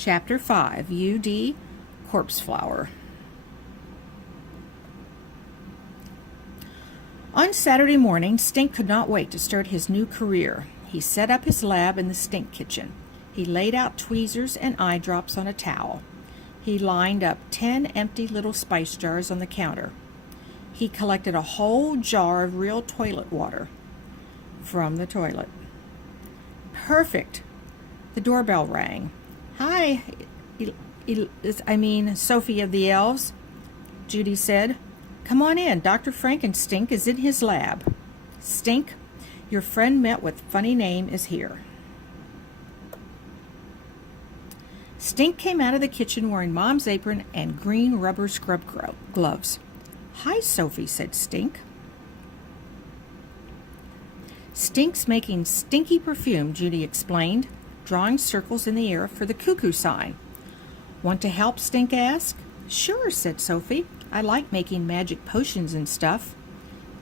Chapter 5, UD Corpse Flower. On Saturday morning, Stink could not wait to start his new career. He set up his lab in the Stink kitchen. He laid out tweezers and eye drops on a towel. He lined up 10 empty little spice jars on the counter. He collected a whole jar of real toilet water from the toilet. Perfect. The doorbell rang. Hi, Sophie of the Elves, Judy said. Come on in. Dr. Frankenstink is in his lab. Stink, your friend met with funny name is here. Stink came out of the kitchen wearing Mom's apron and green rubber scrub gloves. Hi, Sophie, said Stink. Stink's making stinky perfume, Judy explained, drawing circles in the air for the cuckoo sign. Want to help, Stink asked. Sure, said Sophie. I like making magic potions and stuff.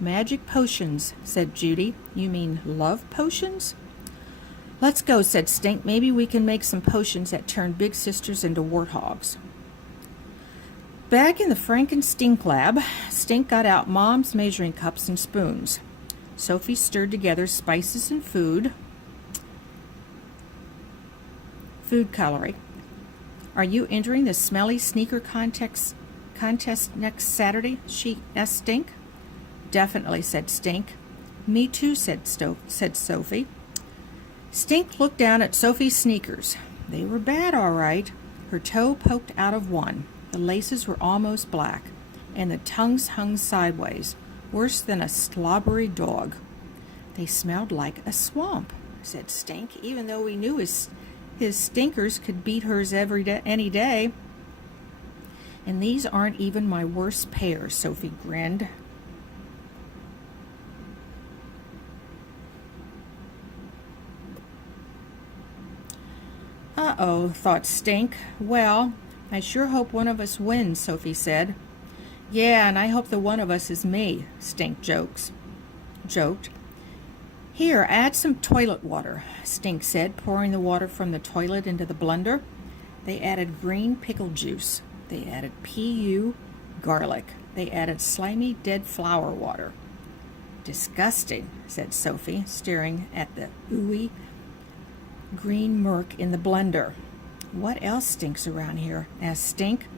Magic potions, said Judy. You mean love potions? Let's go, said Stink. Maybe we can make some potions that turn big sisters into warthogs. Back in the Frankenstink lab, Stink got out Mom's measuring cups and spoons. Sophie stirred together spices and food coloring. Are you entering the smelly sneaker contest next Saturday? She asked Stink. Definitely, said Stink. Me too, said Sophie. Stink looked down at Sophie's sneakers. They were bad, all right. Her toe poked out of one. The laces were almost black, and the tongues hung sideways, worse than a slobbery dog. They smelled like a swamp, said Stink, even though we knew his stinkers could beat hers any day. And these aren't even my worst pair, Sophie grinned. Uh-oh, thought Stink. Well, I sure hope one of us wins, Sophie said. Yeah, and I hope the one of us is me, Stink joked. Here, add some toilet water, Stink said, pouring the water from the toilet into the blender. They added green pickle juice. They added PU garlic. They added slimy dead flower water. Disgusting, said Sophie, staring at the ooey green murk in the blender. What else stinks around here? Asked Stink.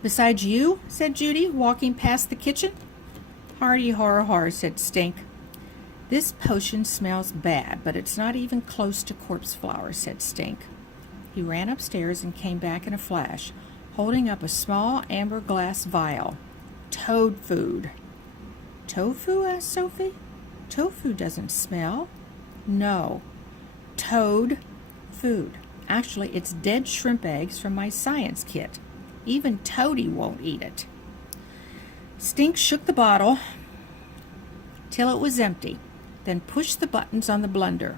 Besides you, said Judy, walking past the kitchen. Hardy har har, said Stink. This potion smells bad, but it's not even close to corpse flower, said Stink. He ran upstairs and came back in a flash, holding up a small amber glass vial. Toad food. Tofu? Asked Sophie. Tofu doesn't smell. No. Toad food. Actually, it's dead shrimp eggs from my science kit. Even Toady won't eat it. Stink shook the bottle till it was empty, then pushed the buttons on the blender.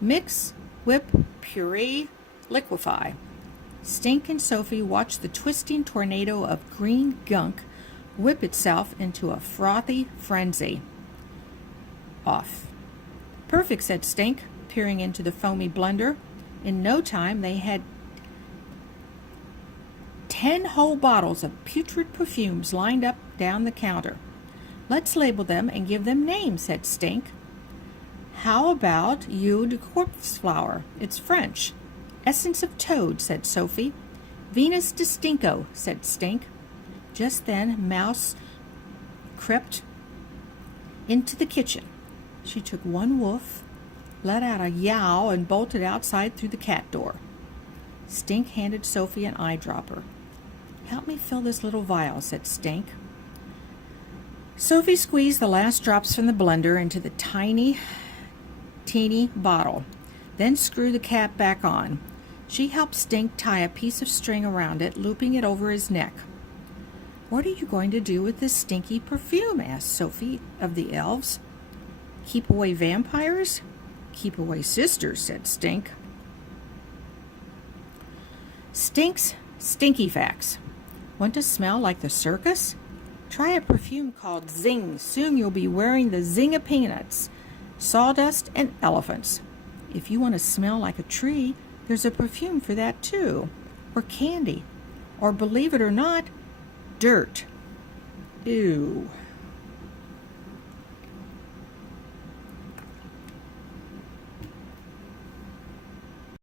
Mix, whip, puree, liquefy. Stink and Sophie watched the twisting tornado of green gunk whip itself into a frothy frenzy. Off. Perfect, said Stink, peering into the foamy blender. In no time, they had 10 whole bottles of putrid perfumes lined up down the counter. Let's label them and give them names, said Stink. How about Eau de Corpse Flower? It's French. Essence of Toad, said Sophie. Venus de Stinko, said Stink. Just then, Mouse crept into the kitchen. She took one woof, let out a yowl, and bolted outside through the cat door. Stink handed Sophie an eyedropper. Help me fill this little vial, said Stink. Sophie squeezed the last drops from the blender into the teeny bottle, then screwed the cap back on. She helped Stink tie a piece of string around it, looping it over his neck. What are you going to do with this stinky perfume? Asked Sophie of the Elves. Keep away vampires? Keep away sisters, said Stink. Stink's Stinky Facts. Want to smell like the circus? Try a perfume called Zing. Soon you'll be wearing the zing of peanuts, sawdust, and elephants. If you want to smell like a tree, there's a perfume for that too. Or candy. Or believe it or not, dirt. Ew.